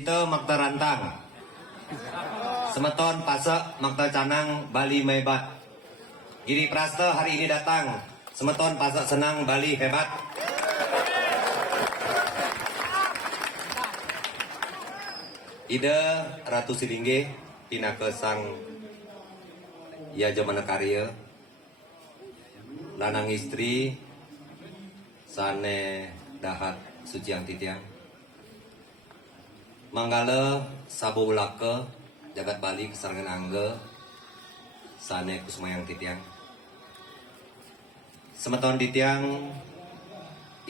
Kita makta rantang semeton pasek makta canang Bali mebat. Giri Prasta hari ini datang semeton pasek senang Bali hebat. Ida Ratu Silingge pinaka sang ya jamana karya lanang istri sane dahat suciang titiang Manggala Sabo Ulaka Jagat Bali Kesarangan Angga Sane Kusmayang Titiang Semeton Titiang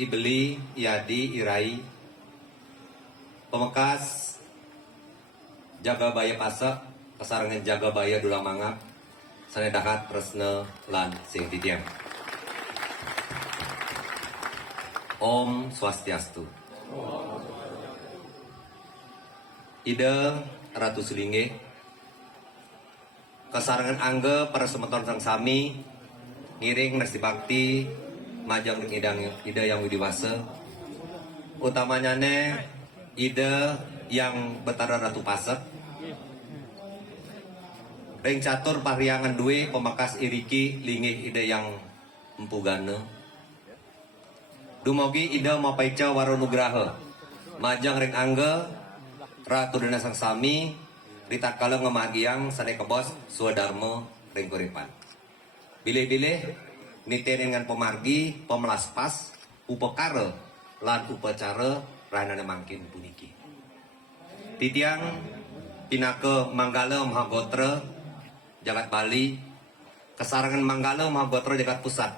Ibeli Iadi Irai Pemekas Jaga Baya Pasak Kesarangan Jaga Baya Dula Mangap Sane Dahat Resna Lan Sing Titiang Om Swastiastu. Ida Ratu Silingge Kesarangan Angga para semeton sang sami ngiring nasi bakti majang ida yang widiwasa utamanya ida yang betara Ratu Pasek ring catur pariangan duwe pemakas iriki lingih ida yang empugana dumogi ida mapaica waronugraha majang ring Angga Ratu Dana Sang Sami Rita Kala ngemagiang sane kebos Suadarmo ringkuripan bilih-bilih niten dengan pemargi pemelaspas upekara lan upacara ranane mangkin puniki titiang pinaka Manggala Mahagotra Jagat Bali Kesarangan Manggala Mahagotra Jagat Pusat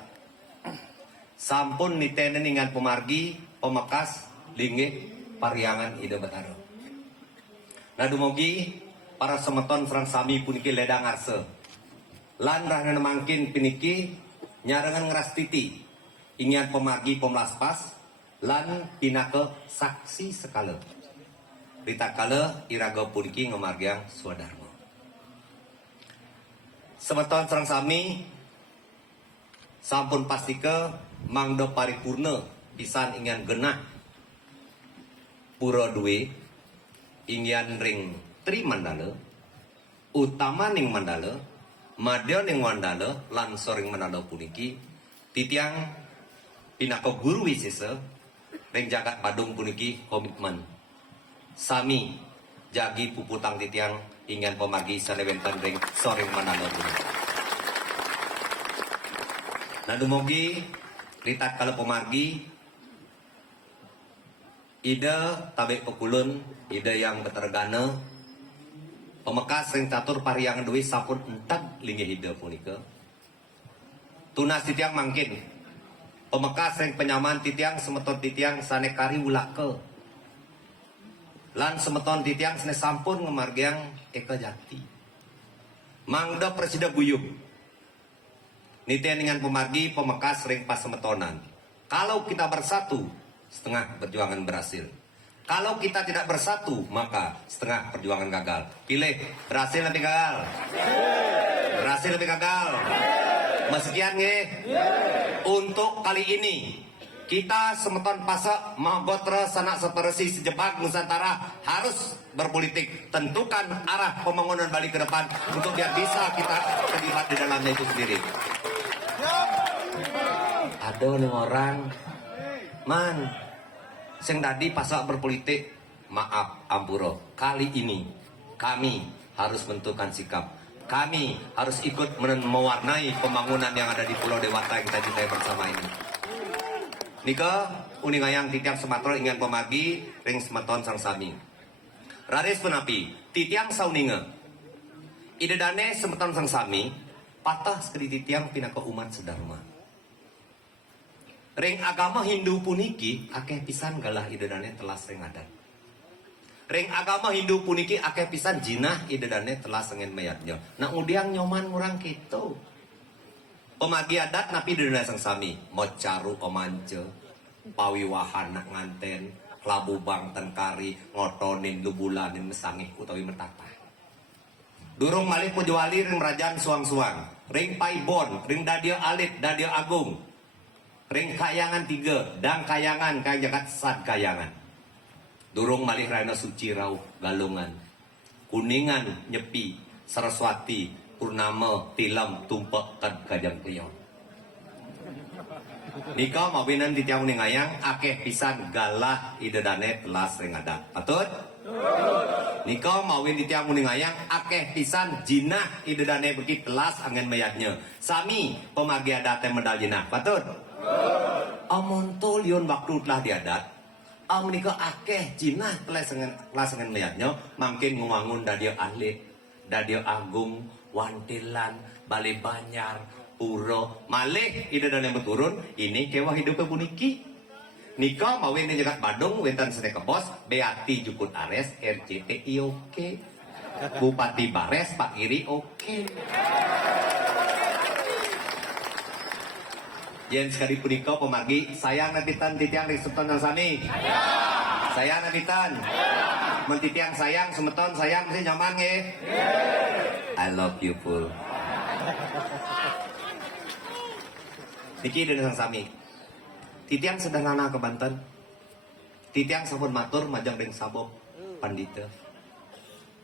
sampun niten dengan pemargi pemekas linggih pariangan ida betara. Nah dumugi para semeton serang sami puniki ledang arse lan rahana mangkin piniki nyarengan ngerastiti ingian pemargi pemelaspas lan pinaka saksi sekala rita kala iraga puniki ngemargiang Swadarma semeton serang sami sampun pastika mangdo paripurna pisan ingian genah pura duwe ingyan ring Tri Mandala utama ning Mandala madya ning Mandala lan soring Mandala puniki titiang pinaka guru wisesa ring Jagat Badung puniki komitmen sami jagi puputang titiang ingyan pemargi salewenten ring soring Mandala puniki nah dumugi ritat kalau pemargi ida tabek pekulun ida yang betergana pemekas ring catur pariangan duwi sampun entag linggih ida punika tunas titiang mangkin pemekas ring penyaman titiang semeton titiang sane kari wulake lan semeton titiang sane sampun ngemargiang eka jati mangda presida guyub nitian dengan pemargi pemekas ring pasemetonan kalau kita bersatu setengah perjuangan berhasil. Kalau kita tidak bersatu, maka setengah perjuangan gagal. Pilih, berhasil lebih gagal. Berhasil lebih gagal. Mesekian nge. Untuk kali ini, kita semeton pasak Mahagotra sanak seterisi sejebak Nusantara harus berpolitik. Tentukan arah pembangunan Bali ke depan untuk biar bisa kita terlibat di dalamnya itu sendiri. Ada orang man, sing tadi pasak berpolitik, maaf ampuro. Kali ini kami harus menentukan sikap. Kami harus ikut mewarnai pembangunan yang ada di Pulau Dewata yang kita cintai bersama ini. Nika uningayang titiang Sumatera ingan pemargi ring semeton sang sami. Raris penapi titiang sauninga. Ide dane semeton sang sami patah sekali titiang pinaka umat sedharma. Ring agama Hindu puniki akeh pisan galah idedane telas ring adat. Ring agama Hindu puniki akeh pisan jinah idedane telas sengen mayatnya. Nah udiang nyoman ngurang gitu. Pemagi adat napi idedane sang sami mocaru omance, pawiwahan nak nganten, klabu bang tenkari, ngotonin lubulanin mesangih utawi mertata. Durung malih pujuali ring rajaan suang-suang, ring paibon, ring dadia alit, dadia agung. Ring kayangan 3 dan kayangan kaya Jagat Sad kayangan Durung malih Raina Suci Rauh Galungan, Kuningan Nyepi, Saraswati, Purnama, Tilam, Tumpek, Kad Kajang Kriyon. Nika mawinan di tiang ningayang akeh pisan galah idedane telas rengadat. Patut? Nika mawin di tiang ningayang akeh pisan jinah idedane beki telas angin mayatnya. Sami pemagi adat medal jinah. Patut? Amun tulion waktu telah diadat. Nika akeh jinah telas angin mayatnya. Mungkin ngumangun dadio ahli, dadio agung, wantilan, bali banyar, puro, malih ide dan yang berturun, ini kewah hidupnya puniki. Nika mawin di jagat Badung, wintan sedek bos, Beati Jukut Ares, RCTI oke. Bupati Bares, Pak Iri oke. Yen sekali punika pemargi, sayang nabitan titiang di Sultan Sami. Sayang nabitan. Mentitiang sayang, semeton sayang, mesti nyaman nge. I love you full. Niki dan sang sami. Titiang sederhana ke Banten. Titiang sampun matur majang ring sabok pandita.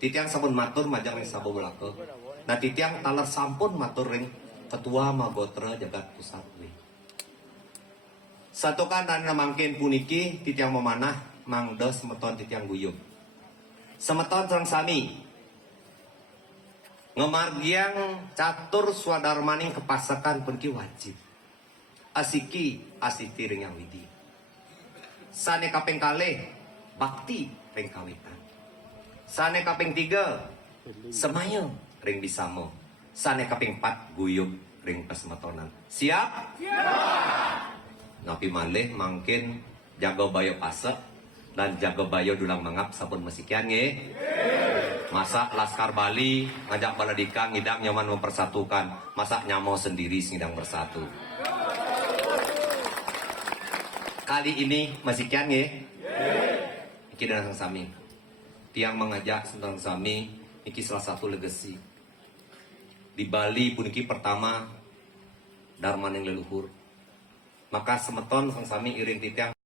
Titiang sampun matur majang ring sabok belaka. Nah titiang taler sampun matur ring ketua Magotra Jagat Pusat. Satu kan dan mangkin puniki titiang memanah mangda semeton titiang guyub. Semeton sang sami. Ngemargiang catur swadarmaning kepasakan puniki wajib. Asiki asiti ring yang widi. Sane kaping kalih bakti ring kawitan. Sane kaping 3 semayo ring bisamo. Sane kaping 4 guyub ring pesmetonan. Siap? Siap. Napi malih mangkin jaga bayo pasek dan jaga bayo dulang mangap sabun mesikian nge. Masa Laskar Bali ngajak baladika ngidang nyaman mempersatukan. Masa nyamo sendiri ngidang bersatu. Kali ini masih kian ya? Iki dan sang sami. Tiang mengajak tentang sami, iki salah satu legacy. Di Bali puniki pertama Darman yang leluhur. Maka semeton sang sami iring titiang